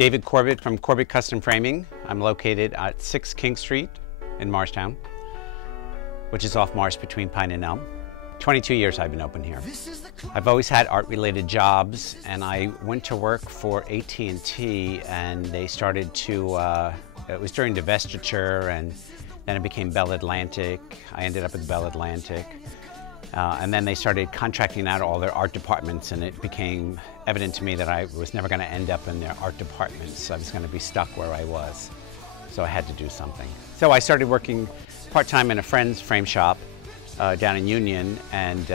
David Corbett from Corbett Custom Framing. I'm located at 6 King Street in Morristown, which is off Morris between Pine and Elm. 22 years I've been open here. I've always had art-related jobs, and I went to work for AT&T, and they started to, it was during divestiture, and then it became Bell Atlantic. I ended up with Bell Atlantic. And then they started contracting out all their art departments, and it became evident to me that I was never going to end up in their art departments. I was going to be stuck where I was. So I had to do something. So I started working part-time in a friend's frame shop down in Union, and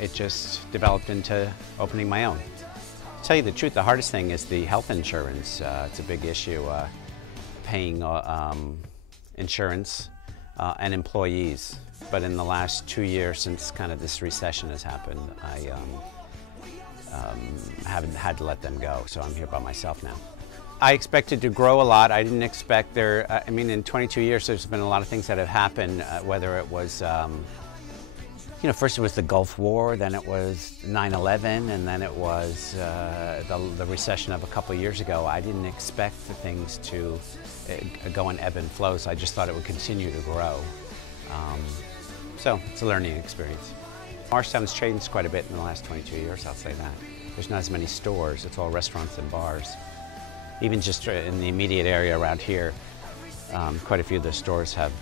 it just developed into opening my own. To tell you the truth, the hardest thing is the health insurance. It's a big issue, paying insurance and employees. But in the last 2 years, since kind of this recession has happened, I haven't had to let them go, so I'm here by myself now. I expected to grow a lot. I didn't expect I mean, in 22 years, there's been a lot of things that have happened, whether it was, you know, first it was the Gulf War, then it was 9/11, and then it was the recession of a couple of years ago. I didn't expect the things to go in ebb and flow, so I just thought it would continue to grow. So it's a learning experience. Morristown has changed quite a bit in the last 22 years, I'll say that. There's not as many stores, it's all restaurants and bars. Even just in the immediate area around here, quite a few of the stores have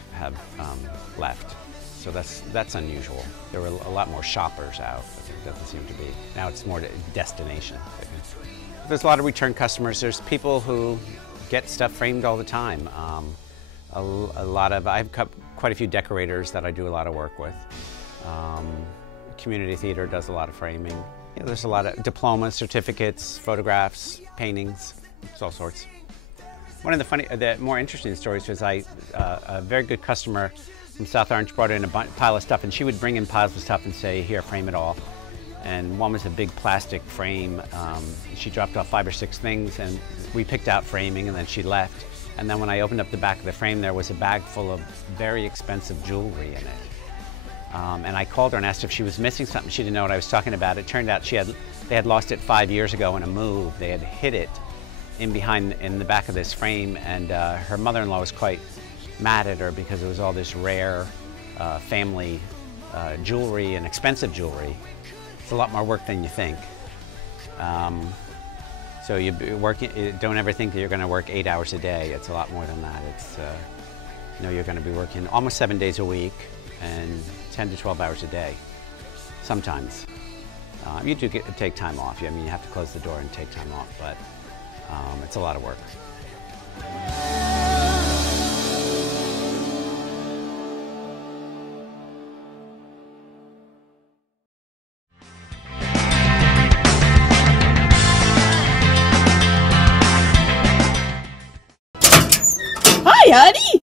left. So that's unusual. There were a lot more shoppers out, but it doesn't seem to be. Now it's more destination. There's a lot of return customers. There's people who get stuff framed all the time. I have quite a few decorators that I do a lot of work with. Community theater does a lot of framing. You know, there's a lot of diplomas, certificates, photographs, paintings, it's all sorts. One of the more interesting stories was a very good customer from South Orange brought in a pile of stuff, and she would bring in piles of stuff and say, "Here, frame it all." And one was a big plastic frame. She dropped off 5 or 6 things, and we picked out framing, and then she left. And then when I opened up the back of the frame, there was a bag full of very expensive jewelry in it. And I called her and asked if she was missing something. She didn't know what I was talking about. It turned out they had lost it 5 years ago in a move. They had hid it in the back of this frame, and her mother-in-law was quite mad at her because it was all this rare family jewelry and expensive jewelry. It's a lot more work than you think. So don't ever think that you're going to work 8 hours a day. It's a lot more than that. It's, you know, you're going to be working almost 7 days a week and 10 to 12 hours a day, sometimes. You do take time off. I mean, you have to close the door and take time off, but it's a lot of work. Hi, honey!